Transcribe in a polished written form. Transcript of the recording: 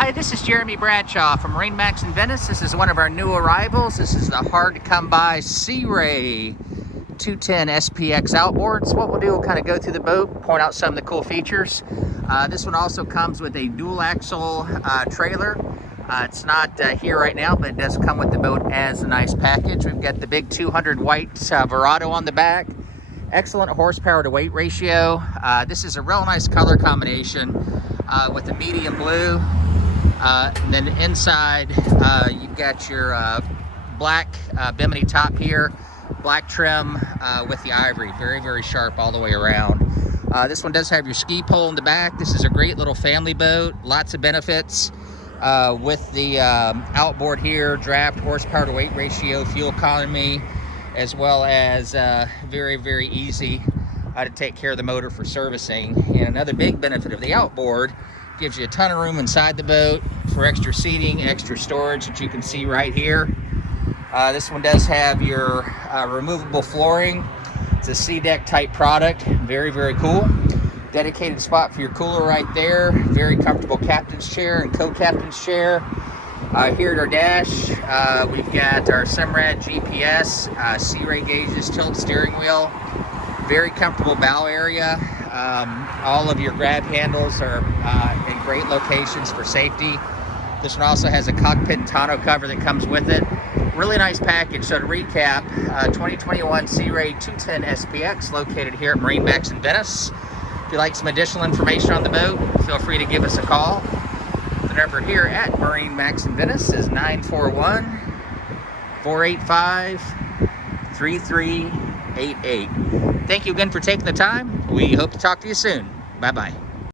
Hi, this is Jeremy Bradshaw from MarineMax in Venice. This is one of our new arrivals. This is the hard-to-come-by Sea Ray 210 SPX outboard. So what we'll do, we'll kind of go through the boat, point out some of the cool features. This one also comes with a dual-axle trailer. It's not here right now, but it does come with the boat as a nice package. We've got the big 200 white Verado on the back. Excellent horsepower to weight ratio. This is a real nice color combination with the medium blue. And then inside, you've got your black bimini top here, black trim with the ivory, very, very sharp all the way around. This one does have your ski pole in the back. This is a great little family boat, lots of benefits with the outboard here, draft, horsepower to weight ratio, fuel economy, as well as very, very easy to take care of the motor for servicing. And another big benefit of the outboard, gives you a ton of room inside the boat for extra seating, extra storage that you can see right here. This one does have your removable flooring. It's a C-deck type product, very, very cool. Dedicated spot for your cooler right there. Very comfortable captain's chair and co-captain's chair. Here at our dash, we've got our Simrad GPS, Sea Ray gauges, tilt steering wheel. Very comfortable bow area. All of your grab handles are in great locations for safety. This one also has a cockpit and tonneau cover that comes with it. Really nice package. So to recap, 2021 Sea Ray 210 SPX located here at MarineMax in Venice. If you'd like some additional information on the boat, feel free to give us a call. The number here at MarineMax in Venice is 941-485-3388. Thank you again for taking the time. We hope to talk to you soon. Bye-bye.